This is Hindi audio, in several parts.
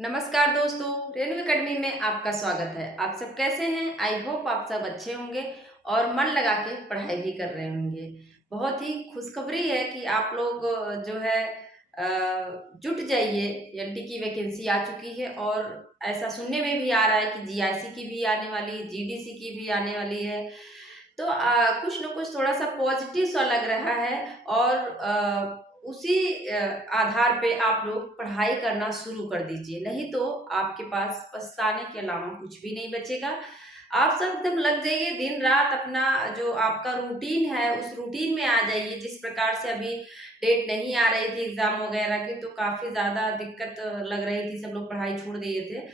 नमस्कार दोस्तों, रेनू एकेडमी में आपका स्वागत है। आप सब कैसे हैं? आई होप आप सब अच्छे होंगे और मन लगा के पढ़ाई भी कर रहे होंगे। बहुत ही खुशखबरी है कि आप लोग जो है जुट जाइए। एनटी की वैकेंसी आ चुकी है और ऐसा सुनने में भी आ रहा है कि जीआईसी की भी आने वाली है, जीडीसी की भी आने वाली है। तो कुछ न कुछ थोड़ा सा पॉजिटिव सा लग रहा है और उसी आधार पे आप लोग पढ़ाई करना शुरू कर दीजिए, नहीं तो आपके पास पछताने के अलावा कुछ भी नहीं बचेगा। आप सब एकदम लग जाइए, दिन रात अपना जो आपका रूटीन है उस रूटीन में आ जाइए। जिस प्रकार से अभी डेट नहीं आ रही थी एग्जाम वगैरह की, तो काफी ज्यादा दिक्कत लग रही थी, सब लोग पढ़ाई छोड़ दिए थे।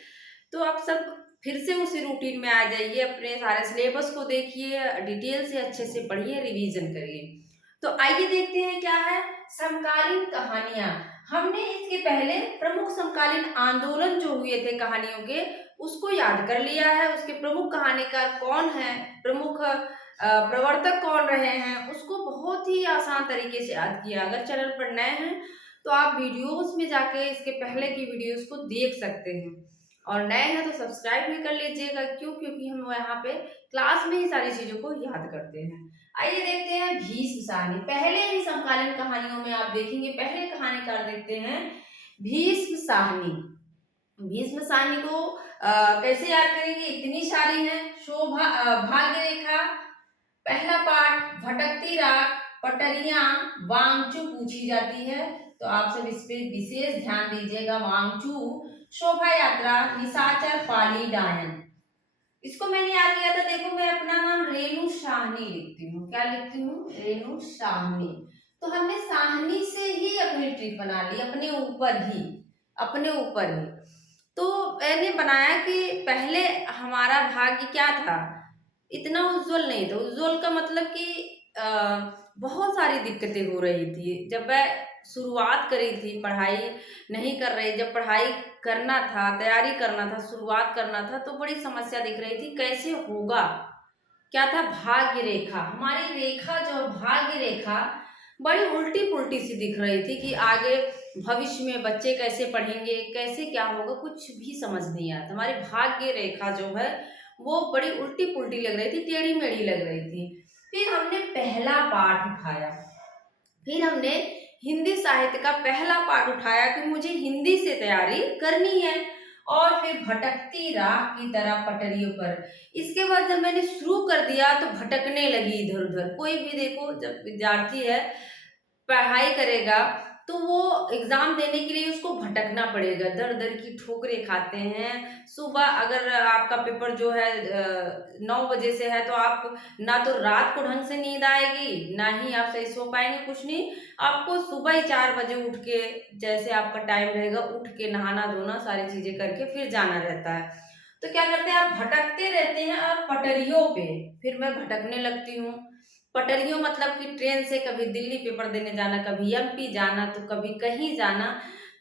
तो आप सब फिर से उसी रूटीन में आ जाइए, अपने सारे सिलेबस को देखिए, डिटेल से अच्छे से पढ़िए, रिवीजन करिए। तो आइए देखते हैं क्या है समकालीन कहानियां। हमने इसके पहले प्रमुख समकालीन आंदोलन जो हुए थे कहानियों के, उसको याद कर लिया है। उसके प्रमुख कहानीकार कौन है, प्रमुख प्रवर्तक कौन रहे हैं, उसको बहुत ही आसान तरीके से याद किया। अगर चैनल पर नए हैं तो आप वीडियोस में जाके इसके पहले की वीडियोस को देख सकते हैं, और नए हैं तो सब्सक्राइब भी कर लीजिएगा। क्योंकि हम यहाँ पे क्लास में ही सारी चीजों को याद करते हैं। आइए देखते हैं भीष्म साहनी। पहले ही समकालीन कहानियों में आप देखेंगे, पहले कहानीकार देखते हैं भीष्म साहनी। भीष्म साहनी को कैसे याद करेंगे, इतनी सारी हैं। भाग्य रेखा, पहला पाठ भटकती राख, पटरियां, वांगचू पूछी जाती है, तो आप सब इस पे विशेष ध्यान दीजिएगा। वांगचू, शोभा यात्रा, निशाचर, पाली डायन। इसको मैंने याद किया था। देखो, मैं अपना नाम रेणु साहनी लिखती हूँ। क्या लिखती हूँ? रेणु साहनी। तो हमने साहनी से ही अपनी ट्रिक बना ली, अपने ऊपर ही, अपने ऊपर ही। तो मैंने बनाया कि पहले हमारा भाग्य क्या था, इतना उज्जवल नहीं था। उज्जवल का मतलब कि बहुत सारी दिक्कतें हो रही थी जब मैं शुरुआत करी थी, पढ़ाई नहीं कर रही, जब पढ़ाई करना था, तैयारी करना था, शुरुआत करना था, तो बड़ी समस्या दिख रही थी कैसे होगा। क्या था? भाग्य रेखा। हमारी रेखा जो भाग्य रेखा बड़ी उल्टी पुल्टी सी दिख रही थी कि आगे भविष्य में बच्चे कैसे पढ़ेंगे, कैसे क्या होगा, कुछ भी समझ नहीं आता। हमारी भाग्य रेखा जो है वो बड़ी उल्टी पुल्टी लग रही थी, टेढ़ी मेढ़ी लग रही थी। फिर हमने पहला पाठ उठाया, फिर हमने हिंदी साहित्य का पहला पाठ उठाया कि मुझे हिंदी से तैयारी करनी है, और फिर भटकती राह की तरह पटरियों पर। इसके बाद जब मैंने शुरू कर दिया तो भटकने लगी इधर उधर। कोई भी देखो, जब विद्यार्थी है पढ़ाई करेगा तो वो एग्जाम देने के लिए उसको भटकना पड़ेगा, दर दर की ठोकरें खाते हैं। सुबह अगर आपका पेपर जो है 9 बजे से है, तो आप ना तो रात को ढंग से नींद आएगी, ना ही आप सही सो पाएंगे, कुछ नहीं। आपको सुबह ही 4 बजे उठ के, जैसे आपका टाइम रहेगा, उठ के नहाना धोना सारी चीजें करके फिर जाना रहता है। तो क्या करते हैं, आप भटकते रहते हैं और पटरियों पे। फिर मैं भटकने लगती हूँ। पटरियों मतलब कि ट्रेन से कभी दिल्ली पेपर देने जाना, कभी एमपी जाना, तो कभी कहीं जाना,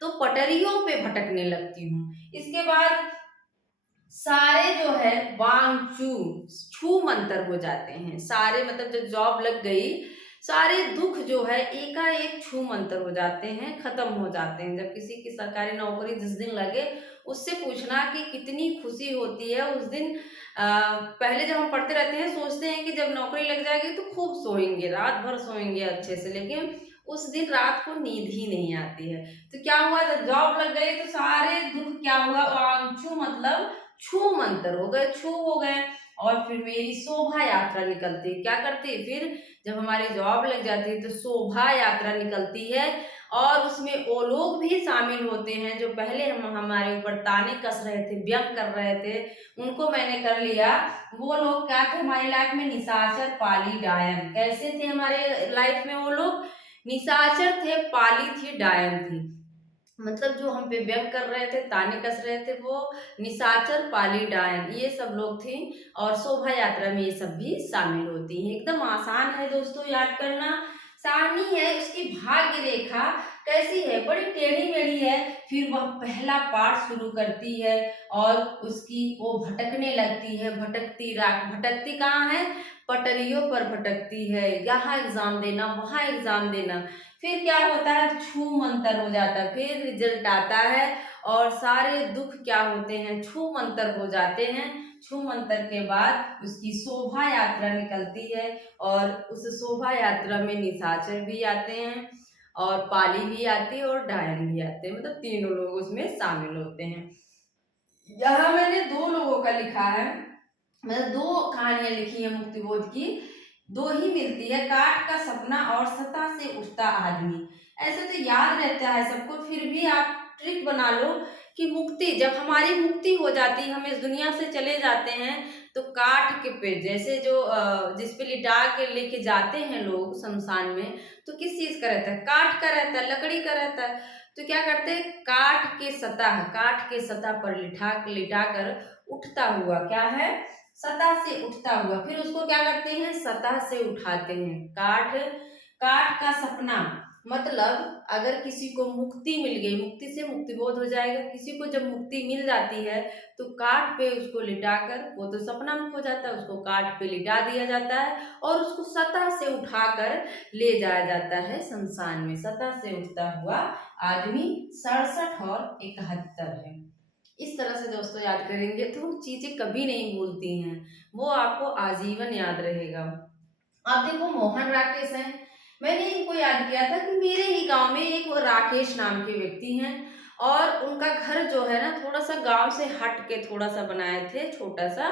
तो पटरियों पे भटकने लगती हूँ। इसके बाद सारे जो है वांगचू, छू मंतर हो जाते हैं सारे। मतलब जब जॉब लग गई, सारे दुख जो है एकाएक छू मंतर हो जाते हैं, खत्म हो जाते हैं। जब किसी की सरकारी नौकरी जिस दिन लगे, उससे पूछना कि कितनी खुशी होती है उस दिन। पहले जब हम पढ़ते रहते हैं सोचते हैं कि जब नौकरी लग जाएगी तो खूब सोएंगे, रात भर सोएंगे अच्छे से, लेकिन उस दिन रात को नींद ही नहीं आती है। तो क्या हुआ, जब जॉब लग गई तो सारे दुख क्या हुआ, वांगचू मतलब छू मंतर हो गए, छू हो गए। और फिर मेरी शोभा यात्रा निकलती। क्या करती फिर, जब हमारी जॉब लग जाती है तो शोभा यात्रा निकलती है, और उसमें वो लोग भी शामिल होते हैं जो पहले हम हमारे ऊपर ताने कस रहे थे, व्यंग कर रहे थे, उनको मैंने कर लिया। वो लोग क्या थे हमारी लाइफ में, निशाचर, पाली, डायन। कैसे थे हमारे लाइफ में वो लोग? निशाचर थे, पाली थी, डायन थी। मतलब जो हम पे व्यंग कर रहे थे, ताने कस रहे थे, वो निशाचर, पाली, डायन, ये सब लोग थे। और शोभा यात्रा में ये सब भी शामिल होती हैं। एकदम आसान है दोस्तों याद करना। सारणी है, उसकी भाग्य रेखा कैसी है, बड़ी टेढ़ी मेढ़ी है। फिर वह पहला पाठ शुरू करती है और उसकी वो भटकने लगती है। भटकती राख, भटकती कहाँ है? पटरियों पर भटकती है, यहाँ एग्जाम देना, वहाँ एग्जाम देना। फिर क्या होता है, छू मंतर हो जाता है, फिर रिजल्ट आता है और सारे दुख क्या होते हैं, छू मंतर हो जाते हैं। छू मंतर के बाद उसकी शोभा यात्रा निकलती है और उस शोभा यात्रा में निशाचर भी आते हैं और पाली भी आती है और डायन भी आते हैं, मतलब तीनों लोग उसमें शामिल होते हैं। यहाँ मैंने दो लोगों का लिखा है, मतलब दो कहानियां लिखी है मुक्तिबोध की, दो ही मिलती है, काठ का सपना और सतह से उठता आदमी। ऐसे तो याद रहता है सबको, फिर भी आप ट्रिक बना लो कि मुक्ति, जब हमारी मुक्ति हो जाती है, हम इस दुनिया से चले जाते हैं, तो काठ के पे जैसे जो जिस पे लिटा के लेके जाते हैं लोग शमशान में, तो किस चीज का रहता है, काठ का रहता है, लकड़ी का रहता है। तो क्या करते हैं, काठ के सतह पर लिटा कर उठता हुआ, क्या है, सतह से उठता हुआ, फिर उसको क्या करते हैं, सतह से उठाते हैं। काठ, काठ का सपना, मतलब अगर किसी को मुक्ति मिल गई, मुक्ति से मुक्तिबोध हो जाएगा, किसी को जब मुक्ति मिल जाती है तो काठ पे उसको लिटाकर, वो तो सपना में हो जाता है, उसको काठ पे लिटा दिया जाता है और उसको सतह से उठाकर ले जाया जाता है शमशान में। सतह से उठता हुआ आदमी 67 और 71 है। इस तरह से दोस्तों याद करेंगे तो चीजें कभी नहीं भूलती हैं, वो आपको आजीवन याद रहेगा। अब देखो मोहन राकेश हैं, मैंने इनको याद किया था कि मेरे ही गांव में एक वो राकेश नाम के व्यक्ति हैं और उनका घर जो है ना थोड़ा सा गांव से हट के थोड़ा सा बनाए थे, छोटा सा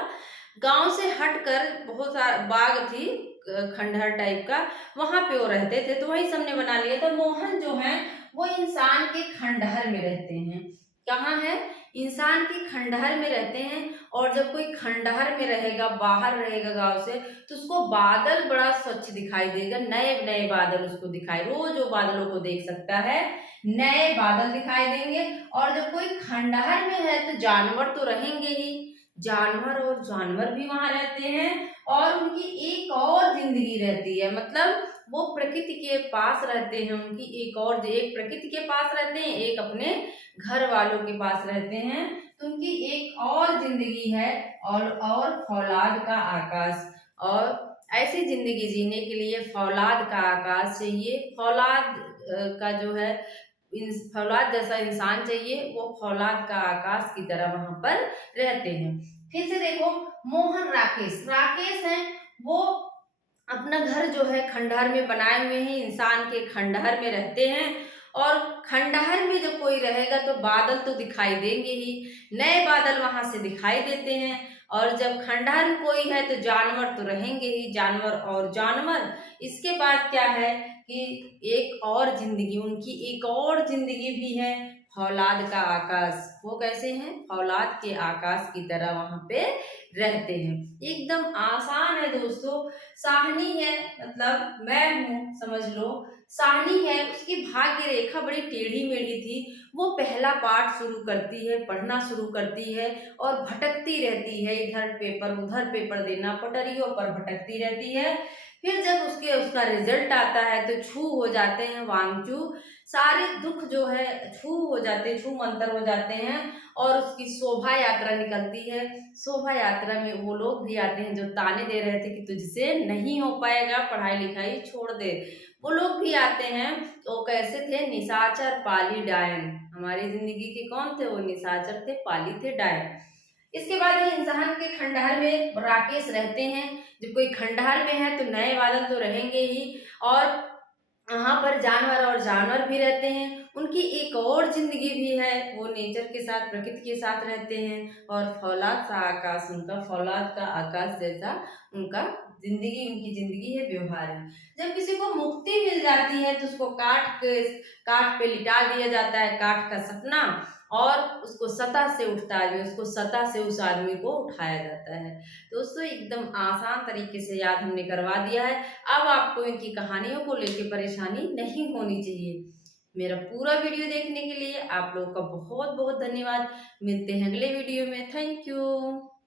गांव से हट कर, बहुत सारा बाग थी, खंडहर टाइप का, वहां पे वो रहते थे, तो वही सबने बना लिया था। मोहन जो है वो इंसान के खंडहर में रहते हैं। कहाँ है, इंसान के खंडहर में रहते हैं। और जब कोई खंडहर में रहेगा, बाहर रहेगा गांव से, तो उसको बादल बड़ा स्वच्छ दिखाई देगा, नए नए बादल उसको दिखाई, रोज वो बादलों को देख सकता है, नए बादल दिखाई देंगे। और जब कोई खंडहर में है तो जानवर तो रहेंगे ही, जानवर भी वहां रहते हैं और उनकी एक और जिंदगी रहती है, मतलब वो प्रकृति के पास रहते हैं, उनकी एक प्रकृति के पास रहते हैं, एक अपने घर वालों के पास रहते हैं, तो उनकी एक और जिंदगी है। और फौलाद का आकाश, और ऐसी जिंदगी जीने के लिए फौलाद का आकाश चाहिए, फौलाद का जो है फौलाद जैसा इंसान चाहिए, वो फौलाद का आकाश की तरह वहां पर रहते हैं। फिर से देखो, मोहन राकेश, राकेश हैं, वो अपना घर जो है खंडहर में बनाए हुए हैं, इंसान के खंडहर में रहते हैं। और खंडहर में जो कोई रहेगा तो बादल तो दिखाई देंगे ही, नए बादल वहां से दिखाई देते हैं। और जब खंडहर में कोई है तो जानवर तो रहेंगे ही, जानवर। इसके बाद क्या है कि एक और जिंदगी, उनकी एक और जिंदगी भी है, फौलाद का आकाश। वो कैसे हैं, फौलाद के आकाश की तरह वहां पे रहते हैं। एकदम आसान है दोस्तों। साहनी है, मतलब मैं हूं, समझ लो, साहनी है, उसकी भाग्य रेखा बड़ी टेढ़ी मेढ़ी थी। वो पहला पाठ शुरू करती है, पढ़ना शुरू करती है और भटकती रहती है, इधर पेपर उधर पेपर देना, पटरियों पर भटकती रहती है। फिर जब उसका रिजल्ट आता है तो छू हो जाते हैं, वांगचू, सारे दुख जो है छू हो जाते हैं, छू मंतर हो जाते हैं और उसकी शोभा यात्रा निकलती है। शोभा यात्रा में वो लोग भी आते हैं जो ताने दे रहे थे कि तुझसे नहीं हो पाएगा, पढ़ाई लिखाई छोड़ दे, वो लोग भी आते हैं। तो कैसे थे, निशाचर, पाली, डायन। हमारी जिंदगी के कौन थे, वो निशाचर थे, पाली थे, डायन। इसके बाद ये इंसान के खंडहर में राकेश रहते हैं। जब कोई खंडहर में है तो नए बादल तो रहेंगे ही, और वहां पर जानवर भी रहते हैं। उनकी एक और जिंदगी भी है, वो नेचर के साथ, प्रकृति के साथ रहते हैं। और फौलाद सा आकाश, उनका फौलाद का आकाश जैसा उनकी जिंदगी है, व्यवहार है। जब किसी को मुक्ति मिल जाती है तो उसको काट पे लिटा दिया जाता है, काट का सपना, और उसको सतह से उठता आदमी, उसको सतह से उस आदमी को उठाया जाता है। दोस्तों एकदम आसान तरीके से याद हमने करवा दिया है। अब आपको इनकी कहानियों को लेकर परेशानी नहीं होनी चाहिए। मेरा पूरा वीडियो देखने के लिए आप लोगों का बहुत बहुत धन्यवाद। मिलते हैं अगले वीडियो में। Thank you.